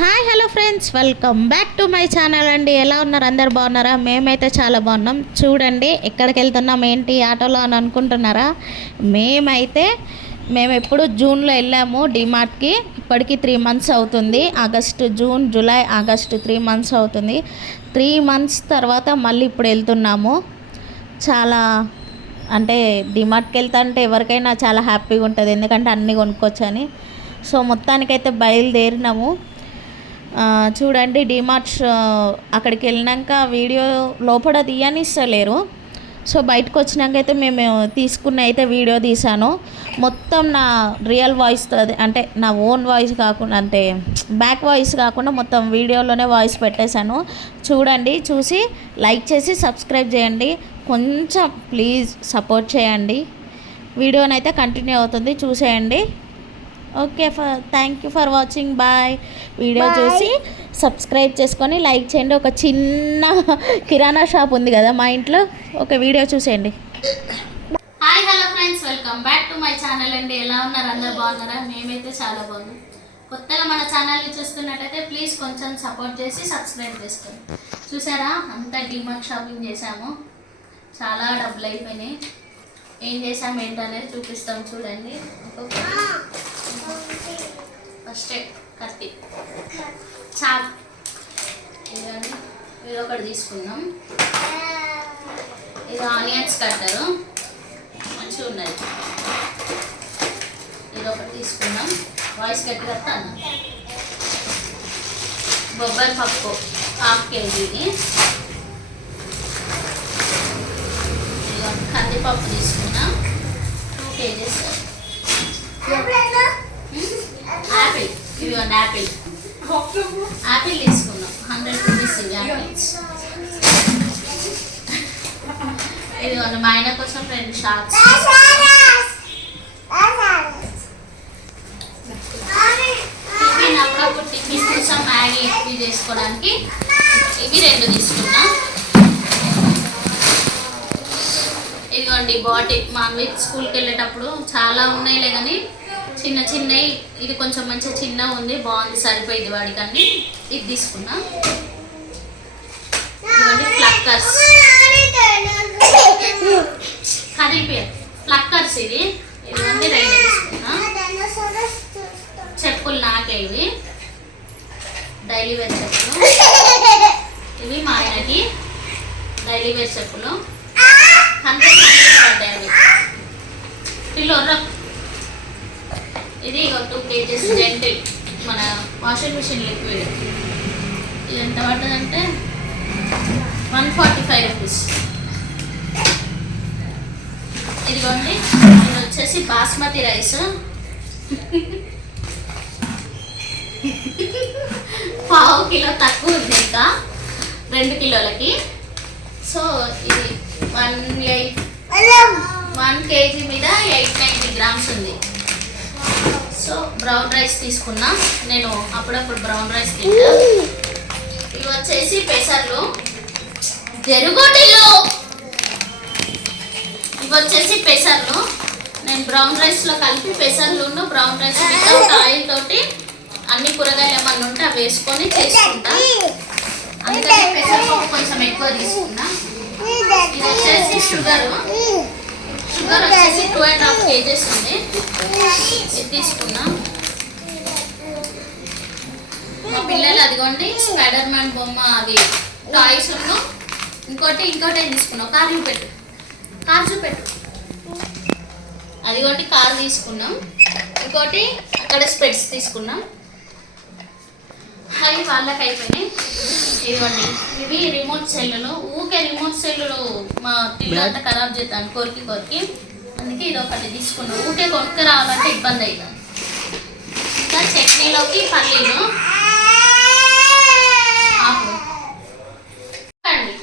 Hi hello friends welcome back to my channel అండి. ఎలా ఉన్నారు? అందరు బాగున్నారా? మేమైతే చాలా బాగున్నాం. చూడండి ఎక్కడికి వెళ్తున్నాం? ఏంటి? ఆటోలో అని అనుకుంటున్నారా? మేమైతే మేము ఎప్పుడు జూన్లో వెళ్ళాము డిమార్ట్కి. ఇప్పటికి త్రీ మంత్స్ అవుతుంది. August June July August three months అవుతుంది. త్రీ మంత్స్ తర్వాత మళ్ళీ ఇప్పుడు వెళ్తున్నాము. చాలా అంటే డిమార్ట్కి వెళ్తా అంటే ఎవరికైనా చాలా హ్యాపీగా ఉంటుంది. ఎందుకంటే అన్నీ కొనుక్కోవచ్చని సో మొత్తానికైతే బయలుదేరినాము. చూడండి డిమార్ట్స్ అక్కడికి వెళ్ళినాక వీడియో లోపల తీయనిస్తలేరు. సో బయటకు వచ్చినాక అయితే మేము తీసుకున్న అయితే వీడియో తీసాను మొత్తం నా రియల్ వాయిస్ అంటే నా ఓన్ వాయిస్ కాకుండా అంటే బ్యాక్ వాయిస్ కాకుండా మొత్తం వీడియోలోనే వాయిస్ పెట్టేశాను. చూడండి చూసి లైక్ చేసి సబ్స్క్రైబ్ చేయండి. కొంచెం ప్లీజ్ సపోర్ట్ చేయండి. వీడియోనైతే కంటిన్యూ అవుతుంది చూసేయండి. Okay for thank you for watching bye video. చూసి సబ్స్క్రైబ్ చేసుకొని లైక్ చేయండి. ఒక చిన్న కిరాణా షాప్ ఉంది కదా మా ఇంట్లో. ఒక వీడియో చూసేయండి. Hi hello friends welcome back to my channel అండి ఎలా ఉన్నారు? అందరు బాగున్నారా? మేమైతే చాలా బాగున్నాం. కొత్తగా మన ఛానల్ని చూస్తున్నట్టయితే ప్లీజ్ కొంచెం సపోర్ట్ చేసి సబ్స్క్రైబ్ చేసుకోండి. చూసారా? అంతా డిమార్ట్ షాపింగ్ చేసాము చాలా డబ్బులు అయిపోయినాయి. ఏం చేసాం ఏంటనేది చూపిస్తాం చూడండి. ఒక్కొక్కటి ఫస్ట్ కత్తి. చాక్ ఇదండి ఇది ఒకటి తీసుకుందాం. ఇది ఆనియన్స్ కట్టరు. మంచిగా ఉన్నది. ఇది ఒకటి తీసుకుందాం. వాయిస్ కట్టి కట్టాను బొబ్బరి పప్పు హాఫ్ కేజీది కందిపప్పు తీసుకున్నాం టూ కేజీస్. యాపిల్ ఇదిగోండి యాపిల్ యాపిల్ తీసుకున్నాం హండ్రెడ్ రూపీస్ ఆపిల్స్ యాపిల్స్ ఇదిగోండి మా ఆయన కోసం రెండు షార్ట్స్. టిఫిన్ అప్పుడప్పుడు టిఫిన్ కోసం మ్యాగీ ఎక్కువ చేసుకోవడానికి ఇవి రెండు తీసుకున్నా ఇదిగోండి బాటిల్. మా స్కూల్కి వెళ్ళేటప్పుడు చాలా ఉన్నాయిలే కానీ చిన్న చిన్నవి ఇది కొంచెం మంచిగా చిన్న ఉంది బాగుంది సరిపోయింది వాడికని ఇది తీసుకున్నా. ఫ్లక్కర్స్ కదిలిపోయారు ఫ్లక్కర్స్ ఇది. ఇదిగోండి రెండు తీసుకున్నా. చెప్పులు నాకే ఇవి. డైలీ వేర్ చెప్పులు. ఇవి మా ఆయనకి. డైలీ వేర్ చెప్పులు. హండ్రెడ్ పడ్డాయి అవి. ఇది ఒక టూ కేజెస్ జెంటిల్ మన వాషింగ్ మిషన్ లిక్విడ్ ఇది. ఎంత పడుతుందంటే వన్ ఫార్టీ ఫైవ్ రూపీస్ ఇదిగోండి ఇది వచ్చేసి బాస్మతి రైస్. పావు కిలో తక్కువ ఉంది ఇంకా. రెండు కిలోలకి. సో ఇది వన్ ఎయిట్ వన్ కేజీ మీద ఎయిట్ నైంటీ గ్రామ్స్ ఉంది. సో బ్రౌన్ రైస్ తీసుకున్నా. నేను అప్పుడప్పుడు బ్రౌన్ రైస్ తింటా. ఇవి వచ్చేసి పెసర్లు. జరుగుటిలు ఇవి వచ్చేసి పెసర్లు. నేను బ్రౌన్ రైస్లో కలిపి పెసర్లు బ్రౌన్ రైస్ వితౌట్ ఆయిల్ తోటి అన్ని కూరగాయలు ఏమన్నా ఉంటే అవి వేసుకొని చేసుకుంటా. అందుకని పెసరపప్పు కొంచెం ఎక్కువ తీసుకున్నా. ఇది వచ్చేసి షుగర్. షుగర్ వచ్చేసి టూ అండ్ హాఫ్ కేజెస్ ఉంది. ఇది తీసుకున్నాం మా పిల్లలు అదిగోండి స్పైడర్ మ్యాన్ బొమ్మ అవి టాయ్స్ ఇంకోటి ఇంకోటి ఏం తీసుకున్నావు? కార్ చూపెట్టు. కార్ చూపెట్టు. అదిగోండి కార్ తీసుకున్నాం. ఇంకోటి అక్కడ స్పెట్స్ తీసుకున్నాం. అవి వాళ్ళకి అయిపోయినాయి ఇదిగోండి. ఇవి రిమోట్ సెల్లులు ఊకే రిమోట్ సెల్లులు మా పిల్లలు అంతా ఖరాబ్ చేస్తాను కొరికి కొరికి. అందుకే ఇది ఒకటి తీసుకున్నాం. ఊకే కొనుక్క రావాలంటే ఇబ్బంది అవుతుంది ఇంకా చట్నీలోకి పల్లీలు. చూడండి,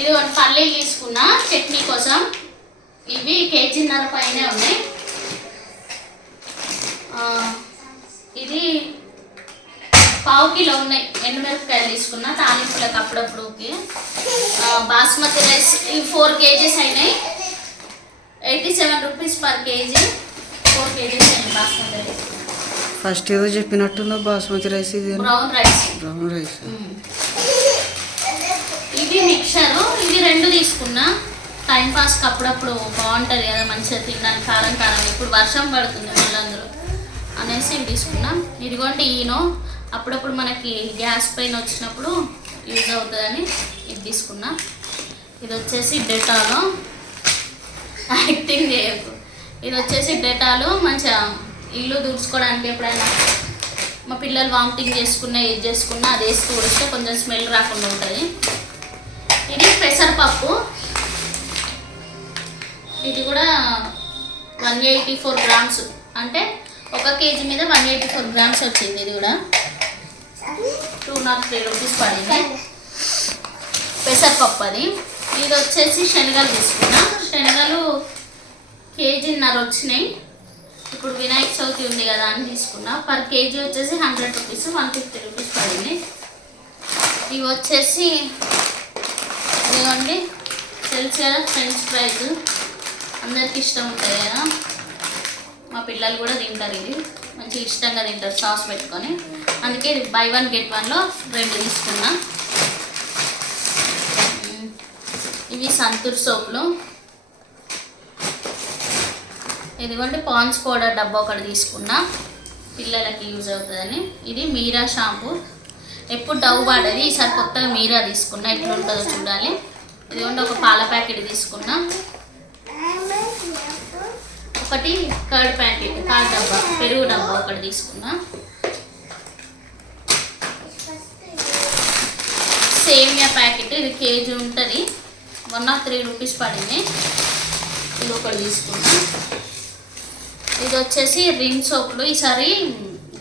ఇది ఒక పల్లీలు తీసుకున్నా చట్నీ కోసం. ఇవి కేజీన్నర పైనే ఉన్నాయి. ఇది పావు కిలో ఉన్నాయి. ఎండుమిరపకాయలు తీసుకున్నా తాలింపులకు అప్పుడప్పుడుకి ఆ, బాస్మతి రైస్ ఇవి ఫోర్ కేజీస్ అయినాయి. Eighty seven rupees per kg. Four kgs అయినాయి బాస్మతి రైస్. ఫస్ట్ ఏదో చెప్పినట్టున్నా బాస్మతి రైస్ ఇది. Brown rice. Brown rice. ఇది మిక్చరు ఇవి రెండు తీసుకున్నా. టైం పాస్కి అప్పుడప్పుడు బాగుంటుంది కదా మంచిగా తినడానికి కారం కారం. ఇప్పుడు వర్షం పడుతుంది మళ్ళీ అందులో. అనేసి ఇవి తీసుకున్నా. ఇదిగోండి ఈనో. అప్పుడప్పుడు మనకి గ్యాస్ పైన వచ్చినప్పుడు యూజ్ అవుతుందని ఇది తీసుకున్నా. ఇది వచ్చేసి డెటాలో. యాక్టింగ్ చేయకు. ఇది వచ్చేసి డెటాలు మంచిగా ఇల్లు తుడుచుకోవడానికి ఎప్పుడైనా మా పిల్లలు వామిటింగ్ చేసుకున్నా ఏది చేసుకున్నా అది వేసి తుడిస్తే కొంచెం స్మెల్ రాకుండా ఉంటుంది. ఇది పెసరపప్పు ఇది కూడా వన్ ఎయిటీ ఫోర్ గ్రామ్స్ అంటే ఒక కేజీ మీద వన్ ఎయిటీ ఫోర్ గ్రామ్స్ వచ్చింది ఇది కూడా. టూ నాట్ త్రీ రూపీస్ పడింది. పెసరపప్పు అది ఇది వచ్చేసి శనగలు తీసుకున్నా. శనగలు కేజీన్నర వచ్చినాయి. ఇప్పుడు వినాయక చవితి ఉంది కదా అని తీసుకున్నా. పర్ కేజీ వచ్చేసి hundred rupees one fifty rupees పడింది. ఇవి వచ్చేసి ఇదిగోండి. తెలుసు కదా ఫ్రెంచ్ ఫ్రైస్. అందరికి ఇష్టం ఉంటుంది కదా. మా పిల్లలు కూడా తింటారు ఇది మంచిగా ఇష్టంగా తింటారు సాస్ పెట్టుకొని. అందుకే ఇది బై వన్ గెట్ వన్లో రెండు తీసుకున్నా. ఇవి సంతూర్ సోపులు. ఇదిగోండి పాన్స్ పౌడర్ డబ్బా ఒకటి తీసుకున్నా. పిల్లలకి యూజ్ అవుతుందని. ఇది మీరా షాంపూ. ఎప్పుడు డవ్ వాడేది ఈసారి కొత్తగా మీరా తీసుకున్నా. ఎట్లా ఉంటుందో చూడాలి. ఇదిగోండి ఒక పాల ప్యాకెట్ తీసుకున్నా. ఒకటి కర్డ్ ప్యాకెట్ కర్డ్ డబ్బా పెరుగు డబ్బా ఒకటి తీసుకున్నా సేమియా ప్యాకెట్ ఇది కేజీ ఉంటుంది. వన్ నాట్ త్రీ రూపీస్ పడింది. ఇది ఒకటి తీసుకున్నా ఇది వచ్చేసి రిన్ సోపులు. ఈసారి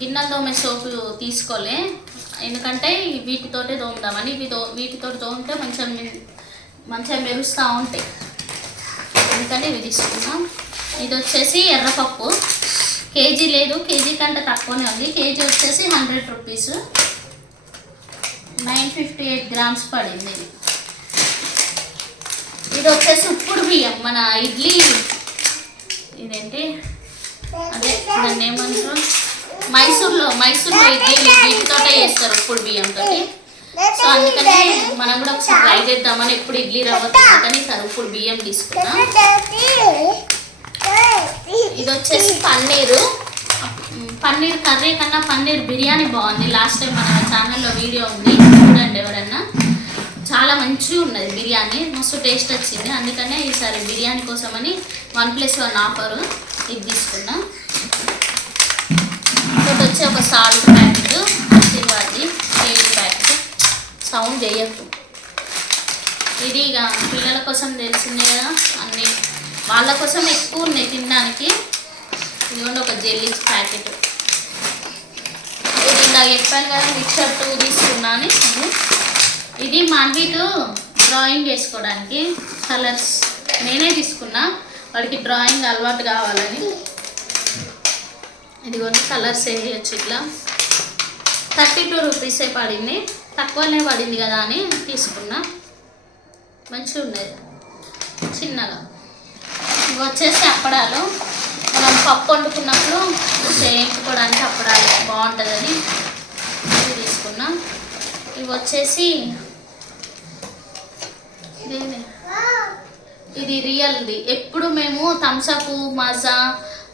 గిన్నెలు దోమే సోపు తీసుకోలే. ఎందుకంటే వీటితోటే తోముదామని ఇవి తో వీటితో తోమితే మంచిగా మంచిగా మెరుస్తూ ఉంటాయి. ఎందుకంటే ఇవి తీసుకున్నాం ఇది వచ్చేసి ఎర్రపప్పు. కేజీ లేదు కేజీ కంటే తక్కువనే ఉంది. కేజీ వచ్చేసి hundred rupees. Nine fifty eight grams పడింది ఇది. ఇది వచ్చేసి ఉప్పుడు బియ్యం మన ఇడ్లీ. ఇదేంటి? అదే దాన్ని ఏమంటారు? మైసూర్లో మైసూర్లో ఇడ్లీ వీటితోటే చేస్తారు ఉప్పుడు బియ్యంతో సో అందుకని మనం కూడా ఒకసారి ట్రై చేద్దామని ఎప్పుడు ఇడ్లీ రవ్వ తినకని సరే బియ్యం తీసుకున్నాం ఇది వచ్చేసి పన్నీరు. పన్నీర్ కర్రీ కన్నా పన్నీర్ బిర్యానీ బాగుంది. లాస్ట్ టైం మన ఛానల్లో వీడియో ఉంది. చూడండి ఎవరన్నా. చాలా మంచిగా ఉన్నది బిర్యానీ. మస్తు టేస్ట్ వచ్చింది. అందుకనే ఈసారి బిర్యానీ కోసమని వన్ ప్లస్ వన్ ఆఫర్ ఇది తీసుకున్నా. ఇంకోటి వచ్చి ఒక salt packet Aashirvaad kg packet sound చేయకు. ఇది ఇక పిల్లల కోసం తెలిసిందే కదా. అన్ని వాళ్ళ కోసం ఎక్కువ ఉన్నాయి తినడానికి. ఇదిగోండి ఒక జెల్లీ ప్యాకెట్. ఇది ఇందాక చెప్పాను కదా మిక్చర్ టూ తీసుకున్నాను ఇది. ఇది మాన్వీతో డ్రాయింగ్ చేసుకోవడానికి కలర్స్ నేనే తీసుకున్నా. వాడికి డ్రాయింగ్ అలవాటు కావాలని. ఇదిగోండి కలర్స్ వేయచ్చు ఇట్లా. థర్టీ టూ రూపీసే పడింది. తక్కువనే పడింది కదా అని తీసుకున్నా. మంచిగా ఉండేది చిన్నగా. ఇవి వచ్చేసి అప్పడాలు. మనం పప్పు వండుకున్నప్పుడు వేయించుకోవడానికి అప్పడాలు బాగుంటుందని ఇవి తీసుకున్నాం. ఇవి వచ్చేసి ఇది రియల్ది. ఎప్పుడు మేము థమ్సప్ మజా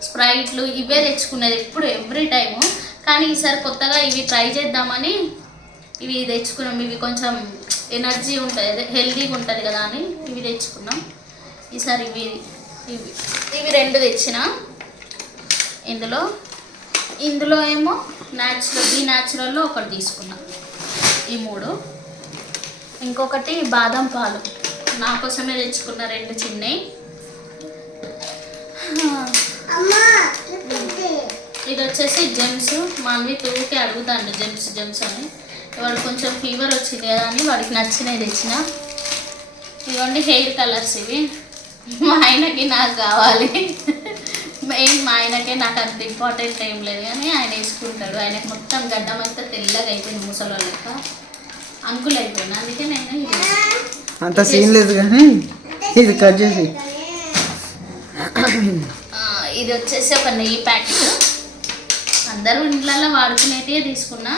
స్ప్రైట్లు ఇవే తెచ్చుకునేది ఎప్పుడు ఎవ్రీ టైము. కానీ ఈసారి కొత్తగా ఇవి ట్రై చేద్దామని ఇవి తెచ్చుకున్నాం. ఇవి కొంచెం ఎనర్జీ ఉంటుంది హెల్తీగా ఉంటుంది కదా అని ఇవి తెచ్చుకున్నాం. ఈసారి ఇవి ఇవి. ఇవి రెండు తెచ్చిన. ఇందులో ఇందులో ఏమో న్యాచురల్ ఈ న్యాచురల్లో ఒకటి తీసుకున్నాం. ఈ మూడు. ఇంకొకటి బాదం పాలు. నా కోసమే తెచ్చుకున్న రెండు చిన్నవి ఇది వచ్చేసి జెమ్స్. మాన్వి తూకి అడుగుతాండు జెమ్స్ జెమ్స్ అని. వాడు కొంచెం ఫీవర్ వచ్చింది కదా అని వాడికి నచ్చినవి తెచ్చిన. ఇవన్నీ హెయిర్ కలర్స్ ఇవి. మా ఆయనకి నాకు కావాలి. మెయిన్ మా ఆయనకే నాకు అంత ఇంపార్టెంట్ ఏం లేదు కానీ ఆయన వేసుకుంటాడు. ఆయనకు మొత్తం గడ్డం అంతా తెల్లగా అయిపోయింది ముసలి లెక్క. అంకుల్ అయిపోయింది? అందుకే నేను. అంత సీన్ లేదు కానీ ఇది కట్ చేసి. ఇది వచ్చేసి ఒక నెయ్యి ప్యాకెట్. అందరూ ఇంట్లల్లో వాడుకునేటివే తీసుకున్నా.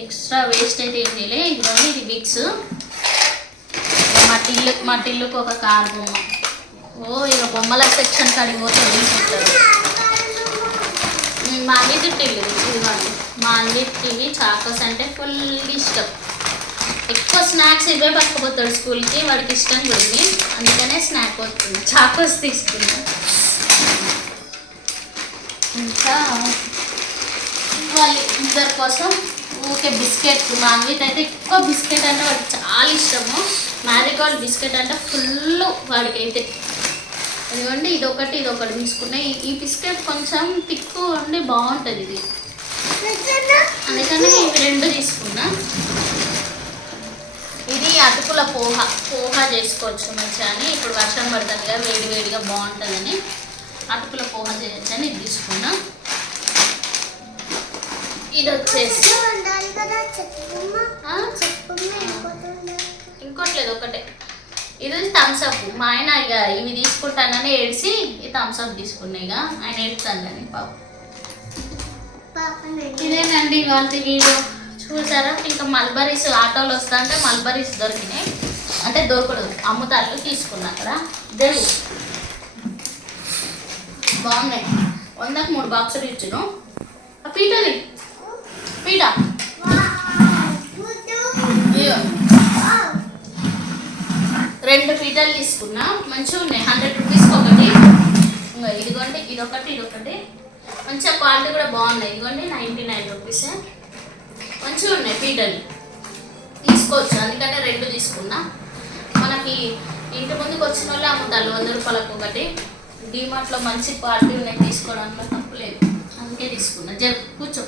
ఎక్స్ట్రా వేస్ట్ అయితే ఏం చేయలే. ఇది విక్స్. టిల్లు మా టిల్లుకు ఒక కారు బొమ్మ. ఓ ఇక బొమ్మల సెక్షన్ కాడికి పోతే తీసుకుంటారు మా అన్నిటి టిల్లు ఇవ్వండి మా అన్నిటికి చాకోస్ అంటే ఫుల్ ఇష్టం. ఎక్కువ స్నాక్స్ ఇవే పట్టుకుపోతాడు స్కూల్కి వాడికి ఇష్టం గురించి. అందుకనే స్నాక్ వస్తుంది. చాకోస్ తీసుకున్నా ఇంకా ఇవ్వాలి. ఇద్దరి కోసం ఊకే బిస్కెట్ మా అన్విత్ అయితే ఎక్కువ బిస్కెట్ అంటే వాడికి చాలా ఇష్టము. మ్యారీగోల్డ్ బిస్కెట్ అంటే ఫుల్ వాడికి అయితే ఇదిగోండి ఇది ఒకటి ఇది ఒకటి తీసుకున్నా. ఈ- బిస్కెట్ కొంచెం తిక్కు ఉండి బాగుంటుంది ఇది. అందుకని ఇవి రెండు తీసుకున్నా. ఇది అటుకుల పోహ. పోహ చేసుకోవచ్చు మంచిగా అని. ఇప్పుడు వర్షం పడుతుంది కదా వేడి వేడిగా బాగుంటుందని. అటుకుల పోహ చేయొచ్చు అని ఇది తీసుకున్నా. ఇది వచ్చేసి ఇంకోట్లేదు ఒకటే. ఇది థమ్స్ అప్ మా ఆయన ఇక ఇవి తీసుకుంటానని ఏడ్చి ఈ థమ్స్ అప్ తీసుకున్నా ఇక. ఆయన ఏడుతానని పాప. ఇదేనండి ఇవాళ వీడియో. చూసారా? ఇంకా మల్బరీస్ ఆటోలు వస్తా అంటే మల్బరీస్ దొరికినాయి. అంటే దొరకడు అమ్ముతారు తీసుకున్నా అక్కడ. ఇద్దరు బాగున్నాయి. వందకు మూడు బాక్సులు ఇచ్చును. పీటది. పీట. రెండు పీటలు తీసుకున్నా. మంచిగా ఉన్నాయి. హండ్రెడ్ రూపీస్కి ఒకటి. ఇంకా ఇదిగోండి ఇదొకటి ఇదొకటి. మంచిగా క్వాలిటీ కూడా బాగున్నాయి. ఇదిగోండి నైంటీ నైన్ రూపీస్ మంచిగా ఉన్నాయి పీటలు. తీసుకోవచ్చు. అందుకంటే రెండు తీసుకున్నా. మనకి ఇంటి ముందుకు వచ్చిన వాళ్ళు అమ్ముతారు. వంద రూపాయలకు ఒకటి. డిమార్ట్లో మంచి క్వాలిటీ ఉన్నాయి. తీసుకోవడంలో తప్పు లేదు. అందుకే తీసుకున్నా. జరు కూర్చో.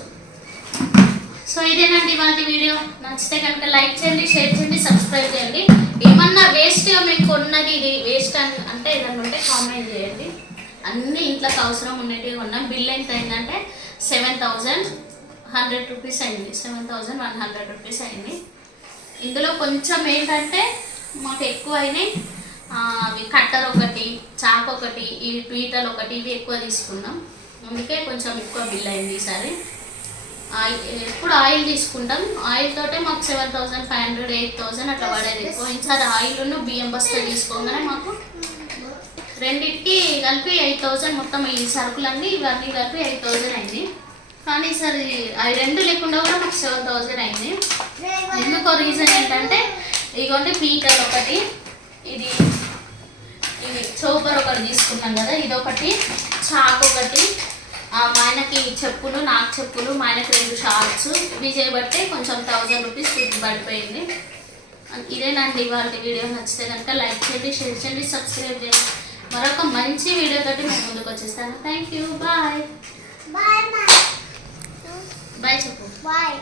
సో ఇదేనండి ఇవాళ వీడియో. నచ్చితే కనుక లైక్ చేయండి షేర్ చేయండి సబ్స్క్రైబ్ చేయండి ఏమన్నా వేస్ట్గా మీకు ఉన్నది ఇది వేస్ట్ అని అంటే ఏదన్నా ఉంటే కామెంట్ చేయండి అన్ని ఇంట్లోకి అవసరం ఉండేవి కొన్నాం. బిల్ ఎంత అయిందంటే సెవెన్ థౌజండ్ హండ్రెడ్ రూపీస్ అయింది. Seven thousand one hundred rupees అయింది. ఇందులో కొంచెం ఏంటంటే మాకు ఎక్కువ అయినాయి. అవి కట్టర్ ఒకటి చాక్ ఒకటి ఈ పీటలు ఒకటి ఇవి ఎక్కువ తీసుకున్నాం. అందుకే కొంచెం ఎక్కువ బిల్ అయింది ఈసారి. ఆయిల్ ఎప్పుడు ఆయిల్ తీసుకుంటాం. ఆయిల్ తోటే మాకు seven thousand five hundred eight thousand అట్లా పడేది పోయినసారి ఆయిల్ బియ్యం బస్తా తీసుకోగానే మాకు రెండింటికి కలిపి ఎయిట్ థౌసండ్ మొత్తం ఈ సరుకులన్నీ ఇవన్నీ కలిపి ఎయిట్ థౌసండ్ అయింది. కానీ ఈసారి అవి రెండు లేకుండా కూడా మాకు సెవెన్ థౌసండ్ అయింది. ఎందుకో రీజన్ ఏంటంటే ఇదిగోండి పీటర్ ఒకటి ఇది ఇది చోపర్ ఒకటి తీసుకున్నాం కదా ఇది ఒకటి చాక్ ఒకటి మా ఆయనకి చెప్పులు నాకు చెప్పులు మా ఆయనకి రెండు షార్ట్స్ ఇవి చేయబట్టి కొంచెం థౌజండ్ రూపీస్ పడిపోయింది. ఇదేనండి ఇవాళ వీడియో. నచ్చితే కనుక లైక్ చేయండి షేర్ చేయండి సబ్స్క్రైబ్ చేయండి. మరొక మంచి వీడియో తోటి మేము ముందుకు వచ్చేస్తాను. థ్యాంక్ యూ బాయ్ బాయ్ చెప్పు. Bye.